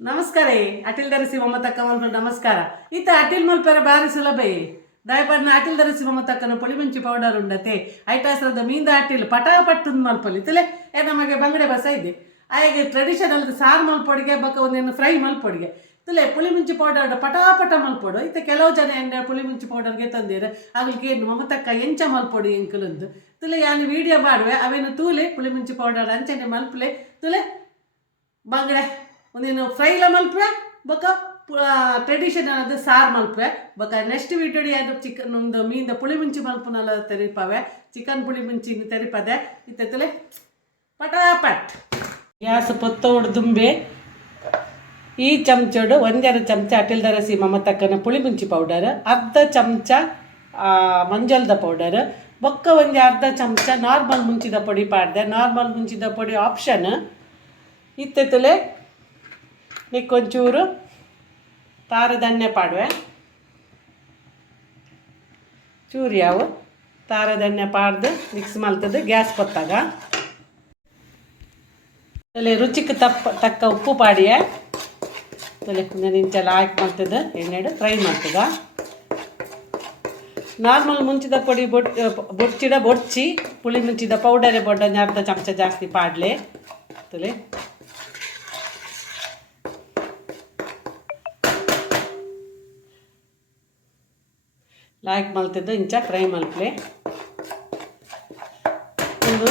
ನಮಸ್ಕಾರ ಅಟಿಲ್ ಧರಿಸಿ ಮಮತಕ್ಕ ಮಲ್ಪನ ನಮಸ್ಕಾರ ಇತ್ತ ಅಟಿಲ್ ಮಲ್ಪರ ಬಾರಿ ಸುಲಭ ದಯಪಡ್ನ ಅಟಿಲ್ ಧರಿಸಿ ಮಮತಕ್ಕನ ಪುಳಿಮುಂಚಿ ಪೌಡರ್ ಉಂಡತೆ ಐಟಾಸ್ರದ ಮೀಂದ ಅಟಿಲ್ ಪಟಾಪಟ್ಟು ಮಲ್ಪಲಿ ಇತ್ತಲೆ ನಮಗೆ ಬಂಗಡೆ ಬಸ ಇದೆ ಆಯ್ಗೆ ಟ್ರೆಡಿಷನಲ್ ಸಾರು ಮಲ್ಪೊಡಿಗೆ ಬಕ್ಕ ಒಂದೇನು ಫ್ರೈ ಮಲ್ಪೊಡಿಗೆ ತುಲೆ ಪುಳಿಮುಂಚಿ ಪೌಡರ್ ಪಟಾಪಟ ಮಲ್ಪೊಡು ಇತ್ತ ಕೆಲವು ಜನ ಎಂಡ ಪುಳಿಮುಂಚಿ ಪೌಡರ್ಗೆ ತಂದಿರ ಆಗ್ಲಿಕ್ಕೆ ಏನು ಮಮತಕ್ಕ ಎಂಚ ಮಲ್ಪೊಡಿ ಎಂಕಲೊಂದು ತುಲೆ ಯಾನು ವಿಡಿಯೋ ಮಾಡುವೆ ಅವೇನು ತೂಲೆ ಪುಳಿಮುಂಚಿ ಪೌಡರ್ ಅಂಚನೆ ಮಲ್ಪಲೆ ತುಲೆ ಬಂಗಡೆ ಒಂದೇನು ಫ್ರೈಲ ಮಲ್ಪೆ ಬೊಕ್ಕ ಟ್ರೆಡಿಷನಲ್ ಅದು ಸಾರು ಮಲ್ಪೆ ಬೊಕ್ಕ ನೆಕ್ಸ್ಟ್ ವಿಡಿಯೋಡಿ ಅದು ಚಿಕನ್ ಒಂದು ಮೀನಿಂದ ಪುಳಿಮುಂಚಿ ಮಲ್ಪನಲ್ಲ ತೆರಿಪವೆ ಚಿಕನ್ ಪುಳಿಮುಂಚಿ ತೆರಿಪದೆ ಇತ್ತಲೆ ಪಟಾಪಟ್ ಗ್ಯಾಸ್ ಪೊತ್ತೋಡು ದುಂಬೆ ಈ ಚಮಚೋಡು ಒಂದೆರಡು ಚಮಚ ಅಟಿಲ್ ಧರಿಸಿ ಮಮತಕ್ಕನ ಪುಳಿಮುಂಚಿ ಪೌಡರ್ ಅರ್ಧ ಚಮಚ ಮಂಜಲ್ದ ಪೌಡರ್ ಬೊಕ್ಕ ಒಂದು ಅರ್ಧ ಚಮಚ ನಾರ್ಮಲ್ ಮುಂಚಿದ ಪೊಡಿ ಪಾಡ್ದೆ ನಾರ್ಮಲ್ ಮುಂಚಿದ ಪೊಡಿ ಆಪ್ಷನ್ ಇತ್ತೆತ್ತಲೆ ನಿಕ್ಕೊಂಚೂರು ತಾರದಣ್ಣೆ ಪಾಡುವೆ ಚೂರು ಯಾವ ತಾರದಣ್ಣೆ ಪಾಡ್ದು ಮಿಕ್ಸ್ ಮಲ್ತದ್ದು ಗ್ಯಾಸ್ ಕೊತ್ತಾಗ ತಲೆ ರುಚಿಗೆ ತಕ್ಕ ಉಪ್ಪು ಪಾಡಿಯ ತಲೆ ನಿಂಚೆಲ್ಲ ಹಾಕಿ ಮಾಡ್ತದೆ ಎಣ್ಣೆಡು ಫ್ರೈ ಮಾಡ್ತದ ನಾರ್ಮಲ್ ಮುಂಚಿದ ಪೊಡಿ ಬೊಚ್ಚಿಡ ಬೊಡ್ಚಿ ಪುಳಿ ಮುಂಚಿದ ಪೌಡರೇ ಬೊಡ್ಡ ಅರ್ಧ ಚಮಚ ಜಾಸ್ತಿ ಪಾಡ್ಲೆ ತಲೆ ಲಾಯ್ಕ್ ಮಲ್ತಿದ್ದು ಇಂಚ ಫ್ರೈ ಮಲ್ಪಲೆ ಒಂದು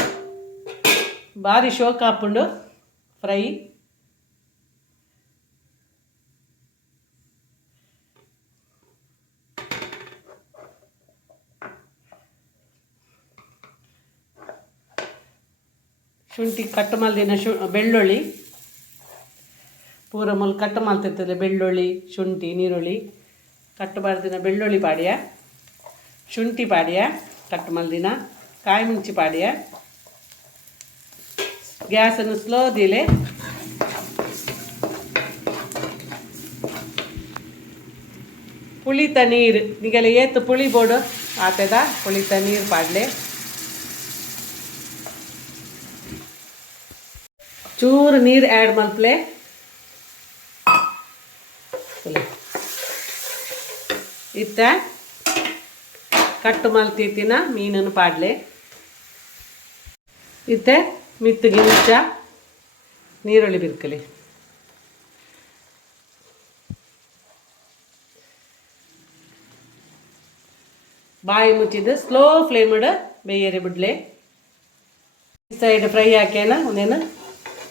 ಭಾರಿ ಶೋಕ್ ಹಾಕೊಂಡು ಫ್ರೈ ಶುಂಠಿ ಕಟ್ಟು ಮಲ್ದಿನ ಬೆಳ್ಳುಳ್ಳಿ ಪೂರ ಮೂಲ ಕಟ್ಟು ಮಲ್ತಿರ್ತದೆ ಬೆಳ್ಳುಳ್ಳಿ ಶುಂಠಿ ನೀರುಳ್ಳಿ ಕಟ್ಟು ಬಾರ್ದಿನ ಬೆಳ್ಳುಳ್ಳಿ ಪಾಡ್ಯ ಶುಂಠಿ ಪಾಡ್ಯ ಕಟ್ಟು ಮಲ್ದಿನ ಕಾಯಿ ಮುಂಚಿ ಪಾಡ್ಯ ಗ್ಯಾಸನ್ನು ಸ್ಲೋ ದಿಲೆ ಪುಳಿತ ನೀರು ನಿಗೆಲ್ಲ ಏತು ಪುಳಿ ಬೋಡು ಆತದ ಪುಳಿತ ನೀರು ಪಾಡ್ಲೆ ಚೂರು ನೀರು ಆ್ಯಡ್ ಮಲ್ಪಲೆ ಇತ್ತ ಕಟ್ಟು ಮಲ್ತಿತ್ತಿನ ಮೀನನ್ನು ಪಾಡ್ಲೆ ಇತ್ತೆ ಮಿತ್ತಗೆ ನಿಂಚ ನೀರುಳ್ಳಿ ಬಿರ್ಕಲಿ ಬಾಯಿ ಮುಚ್ಚಿದ್ದು ಸ್ಲೋ ಫ್ಲೇಮಡ್ ಬೇಯರೆ ಬಿಡ್ಲೆ ಈ ಸೈಡ್ ಫ್ರೈ ಹಾಕ್ಯಾನ ಒಂದೇನು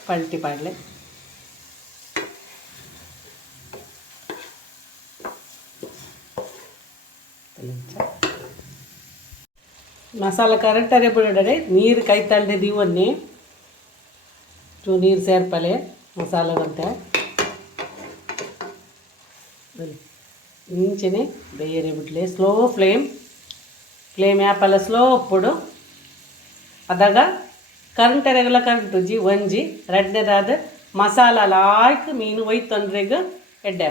ಪಲ್ಟಿ ಪಾಡ್ಲೆ ಮಸಾಲ ಕರೆಕ್ಟರೆ ಬಿಡಡೆ ನೀರು ಕೈ ತಳ್ದೆ ದೀವನ್ನೇ ಚೂ ನೀರು ಸೇರ್ಪಲೆ ಮಸಾಲದಂತೆ ಇಂಚನೆ ಬೇಯರೆ ಬಿಡ್ಲೆ ಸ್ಲೋ ಫ್ಲೇಮ್ ಆ್ಯಪಲ್ಲ ಸ್ಲೋ ಉಪ್ಪುಡು ಅದಾಗ ಕರೆಂಟರೆಗೆಲ್ಲ ಕರೆಂಟು ಒಂಜಿ ರೆಡ್ನೆದಾದ ಮಸಾಲ ಲಾಯ್ಕ್ ಮೀನು ಒಯ್ತೊಂದ್ರೆಗೆ ಎಡ್ಡೆ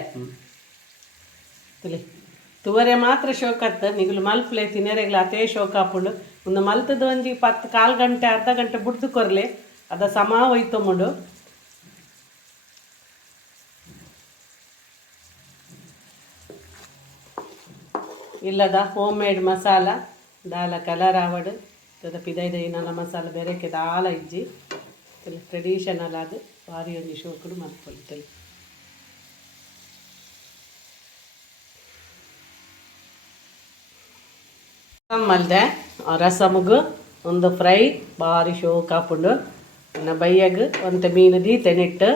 ತುಲಿ ತುವರೆ ಮಾತ್ರ ಶೋಕತ್ತ ನಿಗಲು ಮಲ್ಪಲೆ ತಿನ್ನರೆಗ್ಲ ಅತೇ ಶೋಕ ಹಾಕೊಂಡು ಒಂದು ಮಲ್ತದ ಒಂಜಿ 10 ಕಾಲು ಗಂಟೆ ಅರ್ಧ ಗಂಟೆ ಬಿಡ್ದು ಕೊರ್ಲೆ ಅದ ಸಮ ಒಯ್ತೊಂಬುಡು ಇಲ್ಲದ ಹೋಮ್ ಮೇಡ್ ಮಸಾಲ ದಾಲ ಕಲರ್ ಆವಡು ತದ ಪಿದೈದೈನಲ ಮಸಾಲ ಬೇರೆಕ್ಕೆ ದಾಲ ಇಜ್ಜಿ ಟ್ರೆಡಿಷನಲ್ ಅದು ಭಾರಿ ಒಂಜಿ ಶೋಕುಡು ಮಲ್ಪೊಳ್ತೇವೆ ಮಲ್ದೆ ರಸಮ್ಗು ಒಂದು ಫ್ರೈ ಭಾರಿ ಶೋಕ್ ಹಾಕೊಂಡು ಇನ್ನು ಬೈಯಗ್ ಒಂದು ಮೀನು ದೀತೆ ನೆಟ್ಟು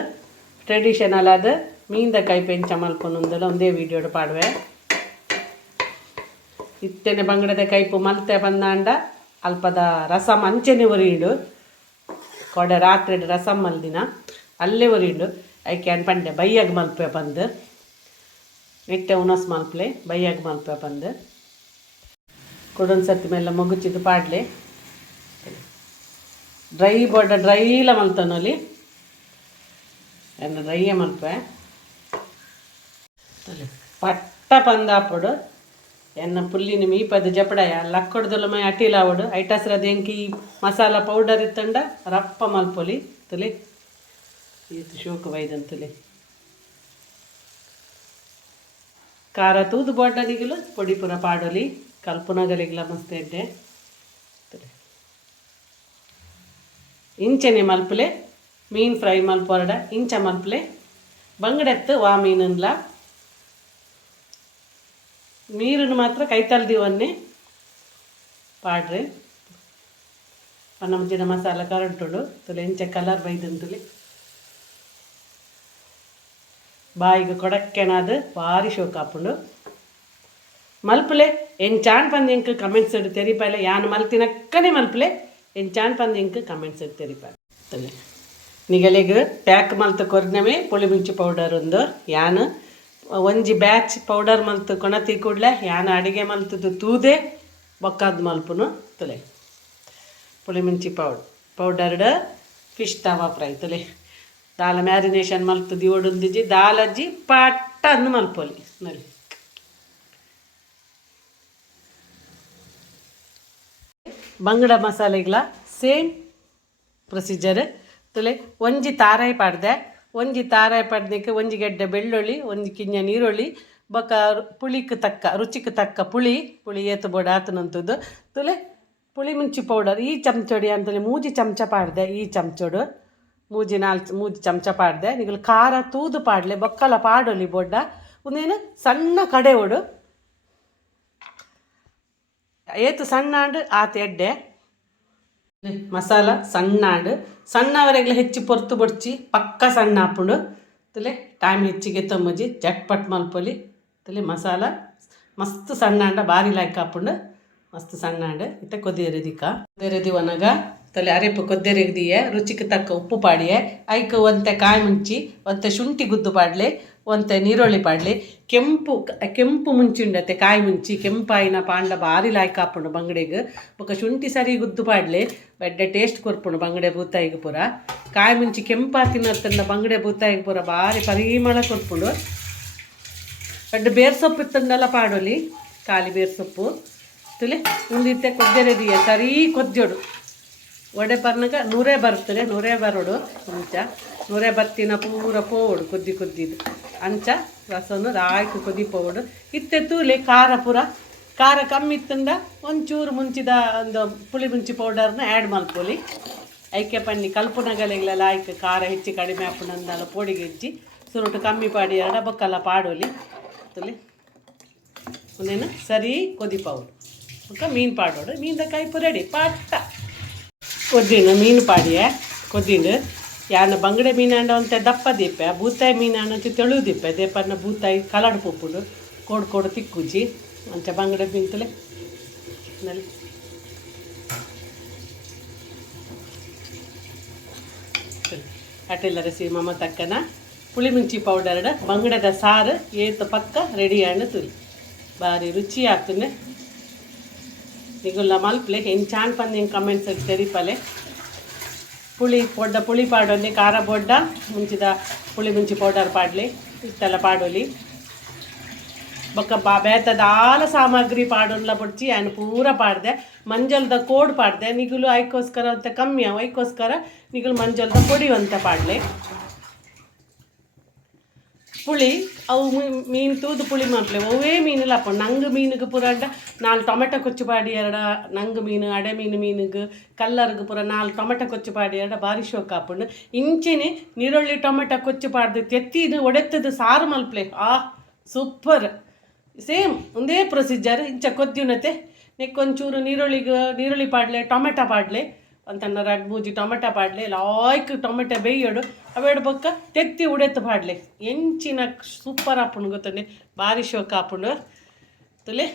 ಟ್ರೆಡಿಷನಲ್ ಅದು ಮೀನ್ದ ಕೈ ಪೆಂಚ ಮಲ್ಪೊಂದೆಲ್ಲ ಒಂದೇ ವೀಡಿಯೋಡು ಪಾಡುವೆ ಇತ್ತೇನೆ ಬಂಗಡದ ಕೈಪು ಮಲ್ತೆ ಬಂದಾಂಡ ಅಲ್ಪದ ರಸಮ್ ಅಂಚೆನೆ ಒರಿಡು ಕೊಡೆ ರಾತ್ರಿ ರಸಮ್ ಮಲ್ದಿನ ಅಲ್ಲೇ ಒರಿಡು ಐಕ್ಯಾನ್ ಪಂಡೆ ಬೈಯಾಗ ಮಲ್ಪೆ ಬಂದು ಇಟ್ಟೆ ಉನಸ್ ಮಲ್ಪಲೆ ಬೈಯಾಗ ಮಲ್ಪೆ ಬಂದು ಕೊಡೊಂದು ಸರ್ತಿ ಮೇಲೆ ಮೊಗುಚಿದ್ದು ಪಾಡ್ಲೆ ಡ್ರೈ ಬೋಡ ಡ್ರೈಲ ಮಲ್ತನೋಲಿ ಎನ್ನ ಡ್ರೈಯೇ ಮಲ್ಪೆ ಪಟ್ಟ ಪಂದಾಪಡು ಎನ್ನ ಪುಲ್ಲಿನ ಮೀಪದ ಜಪಡಯ ಲಕ್ಕೊಡ್ದಲ್ಲ ಮೈ ಅಟಿಲಾವಡು ಐಟಸ್ರದ ಎಂಕಿ ಮಸಾಲ ಪೌಡರ್ ಇತ್ತಂಡ ರಪ್ಪ ಮಲ್ಪೊಲಿ ತುಲೆ ಈತು ಶೋಕ ವೈದಂತುಲೆ ಖಾರ ತೂದು ಬೋಡನಿಗಲು ಪೊಡಿ ಪುರ ಪಾಡೋಲಿ ಕಲ್ಪುನಗಲಿಗ್ಲ ಮಸ್ತ್ ಎಡ್ಡೆ ಇಂಚನೆ ಮಲ್ಪಲೆ ಮೀನು ಫ್ರೈ ಮಲ್ಪೊರಡ ಇಂಚ ಮಲ್ಪಲೆ ಬಂಗಡೆತ್ತು ವಾ ಮೀನನ್ಲ ನೀರನ್ನು ಮಾತ್ರ ಕೈತಲ್ದಿವನ್ನೇ ಪಾಡ್ರೆ ಪನ್ನಮಂಚಿನ ಮಸಾಲ ಕರಂಟುಡು ತುಲೆ ಎಂಚ ಕಲರ್ ಬೈದಂತುಲಿ ಬಾಯಿಗೆ ಕೊಡಕ್ಕೆನಾದು ಭಾರಿ ಶೋಕ ಹಾಪುಂಡು ಮಲ್ಪಲೆ ಎಂಚಾನ್ ಪಂದು ಎಂಕ್ ಕಮೆಂಟ್ಸ್ ಇಡು ತೆರಿಪಾಯಿಲೆ ಯಾನು ಮಲ್ತಿನಕ್ಕನೆ ಮಲ್ಪಲೆ ಎಂಚಾನ್ ಪಂದು ಎಂಕ್ ಕಮೆಂಟ್ಸ್ ಇಡು ತೆರಿಪಾಯಿಲೆ ನಿಗಲಿಗೆ ಪ್ಯಾಕ್ ಮಲ್ತು ಕೊರ್ನಮೆ ಪುಳಿ ಮುಂಚಿ ಪೌಡರ್ ಒಂದು ಯಾನು ಒಂಜಿ ಬ್ಯಾಚ್ ಪೌಡರ್ ಮಲ್ತು ಕೊಣತಿ ಕೂಡಲೇ ಯಾನು ಅಡಿಗೆ ಮಲ್ತದ್ದು ತೂದೆ ಬೊಕ್ಕಾದ ಮಲ್ಪುನು ತುಲೆ ಪುಳಿ ಮುಂಚಿ ಪೌಡರ್ಡ್ ಫಿಶ್ ತವಾ ಫ್ರೈ ತುಲೆ ದಾಲ ಮ್ಯಾರಿನೇಷನ್ ಮಲ್ತದಿ ಒಡುಂದಿಜಿ ದಾಲಜ್ಜಿ ಪಟ್ಟ ಅನ್ನು ಮಲ್ಪೊಲಿ ನಲ್ಲಿ ಬಂಗಡ ಮಸಾಲೆಗಳ ಸೇಮ್ ಪ್ರೊಸೀಜರ್ ತುಲೆ ಒಂಜಿ ತಾರಾಯಿ ಪಾಡ್ದೆ ಒಂಜಿ ತಾರಾಯಿ ಪಾಡ್ದಕ್ಕೆ ಒಂಜಿ ಗೆಡ್ಡೆ ಬೆಳ್ಳುಳ್ಳಿ ಒಂಜಿ ಕಿಂಜ ನೀರುಳ್ಳಿ ಬೊಕ್ಕ ಪುಳಿಗೆ ತಕ್ಕ ರುಚಿಗೆ ತಕ್ಕ ಪುಳಿ ಏತು ಬೋಡ ಆತನಂತದ್ದು ತುಲೆ ಪುಳಿ ಮುಂಚಿ ಪೌಡರ್ ಈ ಚಮಚೊಡಿ ಅಂತಲೇ ಮೂಜಿ ಚಮಚ ಪಾಡ್ದೆ ಈ ಚಮಚೋಡು ಮೂಜಿ ಚಮಚ ಪಾಡ್ದೆ ನಿಗಲು ಖಾರ ತೂದು ಪಾಡ್ಲೆ ಬೊಕ್ಕಲ ಪಾಡೊಲಿ ಬೊಡ್ಡ ಒಂದೇನು ಸಣ್ಣ ಕಡೆ ಒಡು ಏತು ಸಣ್ಣ ಆಂಡು ಆತ ಎಡ್ಡೆ ಮಸಾಲ ಸಣ್ಣ ಆಂಡು ಸಣ್ಣವರೆಗ್ಲ ಹೆಚ್ಚು ಪೊರ್ತು ಬೊಡ್ಚಿ ಪಕ್ಕ ಸಣ್ಣ ಹಾಪುಂಡು ತುಲೆ ಟೈಮ್ ಹೆಚ್ಚಿಗೆ ತಮ್ಮಜಿ ಜಟ್ಪಟ್ ಮಲ್ಪೊಲಿ ತುಲೆ ಮಸಾಲ ಮಸ್ತ್ ಸಣ್ಣ ಆಂಡ ಬಾರಿ ಲಾಯ್ಕ್ ಹಾಪುಂಡು ಮಸ್ತ್ ಸಣ್ಣ ಆಂಡು ಇತ್ತ ಕೊದ್ದಿರದಿ ಒನಗ ತಲೆ ಅರೆಪು ಕೊದ್ದೆರೆಗ್ದಿಯೆ ರುಚಿಗೆ ತಕ್ಕ ಉಪ್ಪು ಪಾಡಿಯೆ ಐಕ್ ಒಂತೆ ಕಾಯಿ ಮುಂಚಿ ಒಂತೆ ಶುಂಠಿ ಗುದ್ದು ಪಾಡ್ಲೆ ಒಂತೆ ನೀರುಳ್ಳಿ ಪಾಡ್ಲೆ ಕೆಂಪು ಮುಂಚಿಂಡತೆ ಕಾಯಿ ಮುಂಚಿ ಕೆಂಪಾಯಿನ ಪಾಂಡ ಬಾರಿ ಲಾಯ್ಕ್ ಹಾಪುಂಡು ಬಂಗಡೆಗೆ ಬೊಕ ಶುಂಠಿ ಸರಿ ಗುದ್ದು ಪಾಡ್ಲೆ ಬೆಡ್ಡೆ ಟೇಸ್ಟ್ ಕೊರ್ಪುಂಡು ಬಂಗಡೆ ಬೂತಾಯಿಗೆ ಪೂರ ಕಾಯಿ ಮುಂಚಿ ಕೆಂಪಾ ತಿನ್ನತ್ತಂಡ ಬಂಗಡೆ ಬೂತಾಯಿಗೆ ಪೂರ ಬಾರಿ ಪರಿಮಳ ಕೊರ್ಪುಂಡು ಬೆಡ್ಡೆ ಬೇರ್ ಸೊಪ್ಪು ಇತ್ತಂಡೆಲ್ಲ ಪಾಡೋಲಿ ಖಾಲಿ ಬೇರ್ ಸೊಪ್ಪು ತುಲೆ ಉಂದಿತ್ತೆ ಕೊದ್ದೆರೆದಿಯ ಸರಿ ಕೊದ್ದೋಡು ಒಡೆ ಬರ್ನಾಗ ನೂರೇ ಬರ್ತದೆ ನೂರೇ ಬರೋಡು ಅಂಚ ನೂರೇ ಬತ್ತಿನ ಪೂರ ಪೋವಡು ಕುದ್ದಿದ್ದು ಅಂಚ ರಸನು ರಾಯ್ಕು ಕುದಿ ಪೋವಡು ಇತ್ತೆ ತೂಲೆ ಖಾರ ಪೂರ ಖಾರ ಕಮ್ಮಿ ಇತ್ತಂದ ಒಂಚೂರು ಮುಂಚಿದ ಒಂದು ಪುಳಿ ಮುಂಚಿ ಪೌಡರ್ನ ಆ್ಯಡ್ ಮಲ್ಪೊಲಿ ಐಕೆ ಪನ್ನಿ ಕಲ್ಪುನಗಲೆಗಳೆಲ್ಲ ಆಯ್ಕೆ ಖಾರ ಹೆಚ್ಚಿ ಕಡಿಮೆ ಹಾಪುನಂದಲ್ಲ ಪೋಡಿಗೆ ಹೆಚ್ಚಿ ಸುರುಟು ಕಮ್ಮಿ ಪಾಡಿ ಎರಡ ಬೊಕ್ಕಲ್ಲ ಪಾಡೋಲಿ ತುಲೆ ಒಂದೇನು ಸರಿ ಕೊದಿ ಪೌಡು ಬೊಕ್ಕ ಮೀನು ಪಾಡೋಡು ಮೀನ್ದ ಕೈಪು ರೆಡಿ ಪಟ್ಟ ಕೊದ್ದಿನ ಮೀನು ಪಾಡಿಯೆ ಕೊದ್ದಿನ ಯಾನ ಬಂಗಡೆ ಮೀನಾಂಡ ಒಂತೆ ದಪ್ಪ ದೀಪೆ ಬೂತಾಯಿ ಮೀನಾಂಡ ಅಂತ ತೆಳು ದೀಪೆ ದೇಪನ್ನ ಬೂತಾಯಿ ಕಲಡ್ ಪುಪ್ಪುಡು ಕೋಡು ತಿಕ್ಕುಜಿ ಅಂಚ ಬಂಗಡೆ ಮೀನ್ತಲೆ ನಲ್ಲಿ ಅಟೆಲ್ಲ ರೆಸಿಪಿ ಮಮ್ಮ ತಕ್ಕನ ಪುಳಿ ಮುಂಚಿ ಪೌಡರ್ಡ ಬಂಗಡದ ಸಾರು ಏತು ಪಕ್ಕ ರೆಡಿ ಆಂಡ್ ತುಲಿ ಬಾರಿ ರುಚಿ ಆಗ್ತದೆ ನಿಗುಲ್ಲ ಮಲ್ಪಲೆ ಎಂಚಾನ್ ಪಂದು ಹೆಂಗೆ ಕಮೆಂಟ್ಸ್ ತೆರಿಪಲೆ ಪುಳಿ ಪಾಡೋಲಿ ಖಾರ ಬೊಡ್ಡ ಮುಂಚಿದ ಪುಳಿ ಮುಂಚಿ ಪೌಡರ್ ಪಾಡ್ಲಿ ಇಷ್ಟೆಲ್ಲ ಪಾಡೋಲಿ ಬೊಕ್ಕ ಬೇತದ ಆಲ ಸಾಮಗ್ರಿ ಪಾಡೋನ್ಲ ಬೊಡ್ಚಿ ಆ್ಯನ್ ಪೂರ ಪಾಡ್ದೆ ಮಂಜಲ್ದ ಕೋಡ್ ಪಾಡ್ದೆ ನಿಗುಲು ಐಕೋಸ್ಕರ ಅಂತ ಕಮ್ಮಿ ಅವು ಐಕೋಸ್ಕರ ನಿಗುಲು ಮಂಜಲ್ದ ಪೊಡಿ ಅಂತ ಪಾಡ್ಲೆ ಪುಳಿ ಅವು ಮೀನು ತೂದು ಪುಳಿ ಮಲ್ಪಲೆ ಅವೇ ಮೀನಿಲ್ಲ ಅಪ್ಪ ನಂಗೆ ಮೀನಿಗೆ ಪೂರ ಅಡ್ಡ 4 ಟೊಮೆಟೊ ಕೊಚ್ಚು ಪಾಡಿ ನಂಗೆ ಮೀನು ಅಡೆ ಮೀನಿಗೆ ಕಲ್ಲರ್ಗೆ ಪೂರ 4 ಟೊಮೆಟೊ ಕೊಚ್ಚು ಪಾಡಿ ಭಾರಿ ಶೋಕ ಹಾಪುಂಡು ಇಂಚಿನಿ ನೀರುಳ್ಳಿ ಟೊಮೆಟೊ ಕೊಚ್ಚು ಪಾಡ್ದು ತೆತ್ತಿದು ಒಡೆತ್ತದು ಸಾರು ಮಲ್ಪಲೆ ಸೂಪರ್ ಸೇಮ್ ಒಂದೇ ಪ್ರೊಸೀಜರ್ ಇಂಚ ಕೊದ್ದಿನತೆ ನೆಕ್ಕೊಂಚೂರು ನೀರುಳ್ಳಿ ಪಾಡ್ಲೆ ಟೊಮೆಟೊ ಪಾಡ್ಲೆ ಅಂತ 2-3 ಟೊಮೆಟೊ ಪಾಡ್ಲೆ ಲಾಯ್ಕ್ ಟೊಮೆಟೊ ಬೇಯೋಡು ಅವೇಡು ಬೊಕ್ಕ ತೆತ್ತಿ ಉಡೆತ್ತು ಪಾಡ್ಲೆ ಎಂಚಿನ ಸೂಪರ್ ಹಾಪುಂಡು ಗೊತ್ತಂಡೆ ಭಾರಿ ಶೋಕ ಹಾಪುಂಡು ತುಲೆ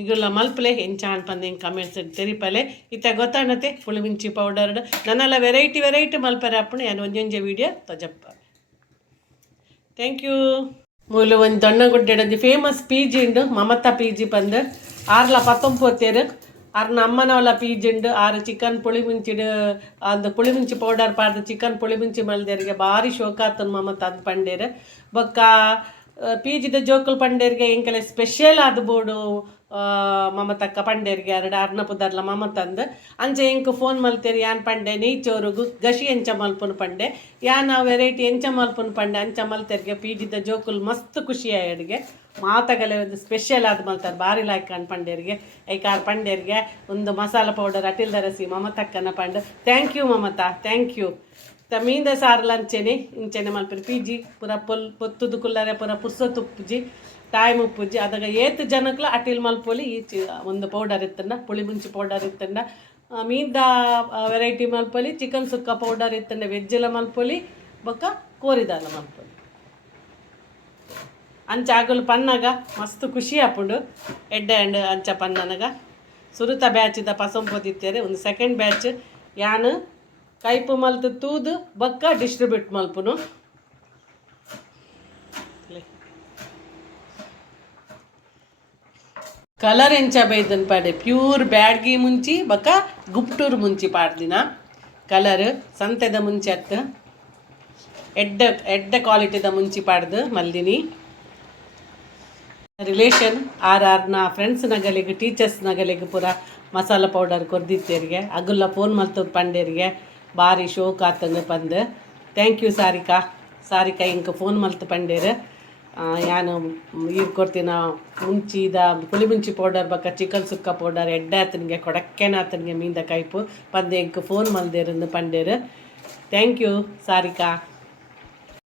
ಈಗೆಲ್ಲ ಮಲ್ಪಲೆ ಎಂಚಾನ್ ಪಂದು ಹೆಂಗೆ ಕಮೆಂಟ್ಸ್ ತೆರಿಪಲೆ ಇತ್ತ ಗೊತ್ತಾಣತೆ ಪುಳಿ ಮುಂಚಿ ಪೌಡರ್ಡ್ ನನ್ನೆಲ್ಲ ವೆರೈಟಿ ಮಲ್ಪರೆ ಹಾಪುಂಡು ಏನು ಒಂಜೊಂಜೆ ವೀಡಿಯೋ ತಜಪ್ಪ ಥ್ಯಾಂಕ್ ಯು ಮೂಲು ಒಂದು ದೊಣ್ಣಗುಡ್ಡೆಡಂದು ಫೇಮಸ್ ಪಿ ಜಿ ಉಂಡು ಮಮತಾ ಪಿ ಜಿ ಪಂದು 6 ಅರ್ನ ಅಮ್ಮನವಲ್ಲ ಪೀಜುಂಡು 6 ಚಿಕನ್ ಪುಳಿ ಮುಂಚಿಡು ಅಂದು ಪುಳಿ ಮುಂಚಿ ಪೌಡರ್ ಪಾಡ್ದು ಚಿಕನ್ ಪುಳಿ ಮುಂಚಿ ಮಲ್ದೇರಿಗೆ ಭಾರಿ ಶೋಕ ಆತನು ಮಮತ ಅದು ಪಂಡೇರು ಬೊಕ್ಕ ಪೀಜಿದ ಜೋಕುಲು ಪಂಡೇರಿಗೆ ಎಂಕಲೆ ಸ್ಪೆಷಲ್ ಆದ ಬೋಡು ಮಮತಕ್ಕ ಪಂಡೇರಿಗೆ ಎರಡು ಅರ್ನಪುದರ್ಲ ಮಮತಂದು ಅಂಚೆ ಎಂಕ್ ಫೋನ್ ಮಲ್ತೇರಿ ಯಾನ್ ಪಂಡೆ ನೀಚೋರು ಗಶಿ ಎಂಚ ಮಲ್ಪುನ ಪಂಡೆ ಯಾನ್ ಆ ವೆರೈಟಿ ಎಂಚ ಮಲ್ಪುನ ಪಂಡೆ ಅಂಚ ಮಲ್ತೆರ್ಗೆ ಪೀಜಿದ ಜೋಕುಲ್ ಮಸ್ತ್ ಖುಷಿ ಆಯಡ್ಗೆ ಮಾತಗಲೆ ಒಂದು ಸ್ಪೆಷಲ್ ಆದ ಮಲ್ತಾರೆ ಭಾರಿ ಲಾಯ್ಕಾನ್ ಪಂಡೇರಿಗೆ ಐಕಾರ್ ಪಂಡೇರಿಗೆ ಒಂದು ಮಸಾಲ ಪೌಡರ್ ಅಟಿಲ್ ದರಸಿ ಮಮತಕ್ಕನ ಪಂಡು thank you Mamata thank you ಮೀಂದ ಸಾರು ಅಂಚೆನೆ ಇಂಚೆನೆ ಮಲ್ಪರು ಪಿ ಪೂರ ಪೊತ್ತುದು ಕುಲ್ಲರೆ ಪೂರ ಪುರ್ಸೊತ್ತು ಉಪ್ಪುಜಿ ಟೈಮ್ ಉಪ್ಪುಜಿ ಅದಾಗ ಏತ್ ಜನಕ್ಲ ಅಟಿಲ್ ಮಲ್ಪೊಲಿ ಒಂದು ಪೌಡರ್ ಇತ್ತಂಡ ಪುಳಿ ಮುಂಚಿ ಪೌಡರ್ ಇತ್ತಂಡ ಮೀನ್ದ ವೆರೈಟಿ ಮಲ್ಪೊಲಿ ಚಿಕನ್ ಸುಕ್ಕ ಪೌಡರ್ ಇತ್ತಂಡ ವೆಜ್ಜೆಲ್ಲ ಮಲ್ಪೊಲಿ ಬೊಕ್ಕ ಕೋರಿದಾಲ ಮಲ್ಪೊಲಿ ಅಂಚ ಆಗಲು ಪನ್ನಗ ಮಸ್ತ್ ಖುಷಿ ಆಪುಂಡು ಎಡ್ಡೆ ಅಂಡ್ ಅಂಚ ಪನ್ನನಗ ಸುರುತ ಬ್ಯಾಚಿದ ಪಸಂಪೊದಿತ್ತೇರೆ ಒಂದು ಸೆಕೆಂಡ್ ಬ್ಯಾಚ್ ಯಾನು ಕೈಪು ಮಲ್ತು ತೂದು ಬೊಕ್ಕ ಡಿಸ್ಟ್ರಿಬ್ಯೂಟ್ ಮಲ್ಪುನು ಕಲರ್ ಎಂಚ ಬೈದನ್ ಪಾಡೆ ಪ್ಯೂರ್ ಬ್ಯಾಡ್ಗಿ ಮುಂಚಿ ಬೊಕ್ಕ ಗುಪ್ಟೂರ್ ಮುಂಚಿ ಪಾಡ್ದಿನ ಕಲರ್ ಸಂತೆದ ಮುಂಚೆ ಅತ್ತ ಎಡ್ಡೆ ಕ್ವಾಲಿಟಿದ ಮುಂಚಿ ಪಾಡ್ದು ಮಲ್ದಿನಿ ರಿಲೇಷನ್ ಆರ್ನ ಫ್ರೆಂಡ್ಸ್ ನಗಲಿಗೆ ಟೀಚರ್ಸ್ ನಗಲಿಗೆ ಪೂರ ಮಸಾಲ ಪೌಡರ್ ಕೊರ್ದಿತ್ತೇರಿಗೆ ಅಗುಲ್ಲ ಫೋನ್ ಮಲ್ತದ ಪಂಡೇರಿಗೆ ಭಾರಿ ಶೋಕ್ ಆತಂದು ಪಂದು ಥ್ಯಾಂಕ್ ಯು ಸಾರಿಕಾ ಇಂಕ ಫೋನ್ ಮಲ್ತು ಪಂಡೇರು ಯಾನು ಈಗ ಕೊಡ್ತೀನ ಮುಂಚಿದ ಪುಳಿ ಮುಂಚಿ ಪೌಡರ್ ಬಕ್ಕ ಚಿಕನ್ ಸುಕ್ಕ ಪೌಡರ್ ಎಡ್ಡೆ ಆತನಿಗೆ ಕೊಡಕ್ಕೆನ ಆತನಿಗೆ ಮೀಂದ ಕೈಪು ಪಂದೆ ಇಂಕ ಫೋನ್ ಮಲ್ದೇರಂದು ಪಂಡೇರು ಥ್ಯಾಂಕ್ ಯು ಸಾರಿಕಾ.